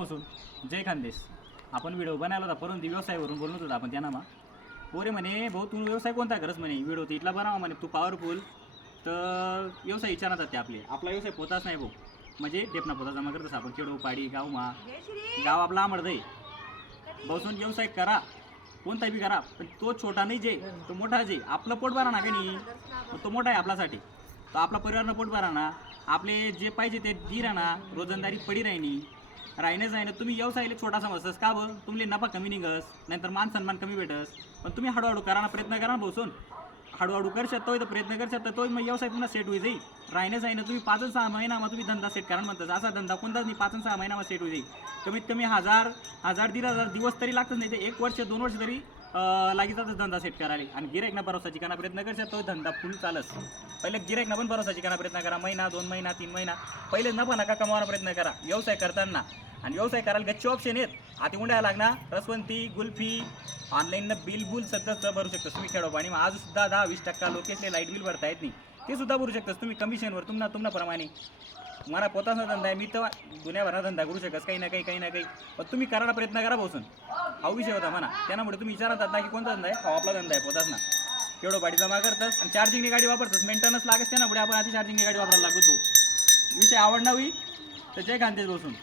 बसून जय खानदेश. आपण व्हिडिओ बनवला होता परंतु व्यवसायावरून बोलत होता आपण त्यांना. पोरे म्हणे भाऊ तू व्यवसाय कोणता करस म्हणे, व्हिडिओ तर इथला बनावा म्हणे तू पॉवरफुल. तर व्यवसाय विचारतात ते आपला व्यवसाय पोताच नाही भाऊ, म्हणजे टेपना पोता जमा करतस आपण खेडो पाडी गाव आपला आमडदय बसून व्यवसाय करा कोणता बी करा, पण तो छोटा नाही जे तो मोठा जे आपलं पोट भरा ना काही तो मोठा आहे आपल्यासाठी. तो आपला परिवारनं पोट भरा ना, आपले जे पाहिजे ते दी राहणार, रोजंदारी पडी राहिणंच आहे ना. तुम्ही व्यवसायाला छोटा समजतस का बं, तुमले नफा कमी निघस नाहीतर मान सन्मान कमी भेटस. पण तुम्ही हळूहळू करा ना, प्रयत्न करा ना बसून. हळूहळू कर शकतो तर प्रयत्न कर शकतो तो मग व्यवसाय पुन्हा सेट होईल जाईल. राहिणंच आहे ना, तुम्ही 5-6 महिना मग तुम्ही धंदा सेट करा म्हणतात. असा धंदा कोणताच नाही 5-6 महिन्यामध्ये सेट होईल. कमीत कमी 1000-1500 दिवस तरी लागतच, नाही तर 1 वर्ष 2 वर्ष तरी लागीचाच धंदा सेट करायला. आणि गिरायक ना भरोसाची करा प्रयत्न कर शकतो धंदा फुल चालस. पहिले गिरायक ना पण भरोसाची करा प्रयत्न करा, महिना 2 महिना 3 महिना पहिले नफा नका कमावायला प्रयत्न करा व्यवसाय करताना. आणि व्यवसाय करायला गच्चे ऑप्शन आहेत. आता उंडायला लागणार रसवंती गुल्फी ऑनलाईन बिल बुल सध्या भरू शकता तुम्ही खेडोपाणी. आज सुद्धा 10-20% लोकेसले लाईट बिल भरता येत नाही, ते सुद्धा भरू शकतात तुम्ही कमिशनवर तुमनाप्रमाणे. मला पोताचा धंदा आहे, मी तर दुनियाभरात धंदा करू शकत काही ना काही. पण तुम्ही करायला प्रयत्न करा बसून. हा विषय होता म्हणा, त्यामुळे तुम्ही विचारतात ना की कोणता धंदा आहे. हा आपला धंदा आहे पोताच ना. खेडोपाडी जमा करतस आणि चार्जिंगनी गाडी वापरतस, मेंटेनन्स लागत त्याना पुढे आपण आधी चार्जिंगनी गाडी वापरायला लागतो. विषय आवडणार होई तर जय खानदेश बसून.